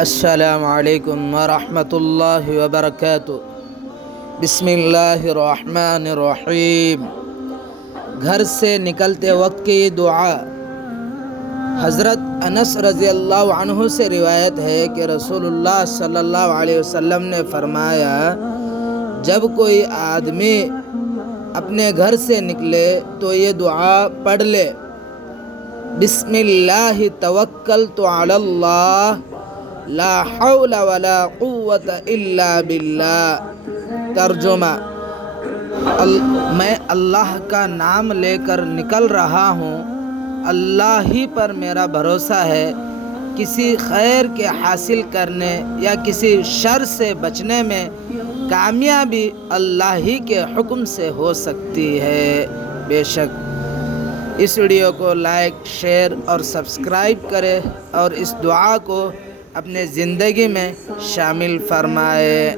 السلام علیکم ورحمۃ اللہ وبرکاتہ۔ بسم اللہ الرحمن الرحیم۔ گھر سے نکلتے وقت کی یہ دعا حضرت انس رضی اللہ عنہ سے روایت ہے کہ رسول اللہ صلی اللہ علیہ وسلم نے فرمایا، جب کوئی آدمی اپنے گھر سے نکلے تو یہ دعا پڑھ لے: بسم اللہ توکلت علی اللہ لا حول ولا قوت الا باللہ۔ ترجمہ: میں اللہ کا نام لے کر نکل رہا ہوں، اللہ ہی پر میرا بھروسہ ہے۔ کسی خیر کے حاصل کرنے یا کسی شر سے بچنے میں کامیابی اللہ ہی کے حکم سے ہو سکتی ہے۔ بے شک اس ویڈیو کو لائک، شیئر اور سبسکرائب کرے اور اس دعا کو اپنے زندگی میں شامل فرمائے۔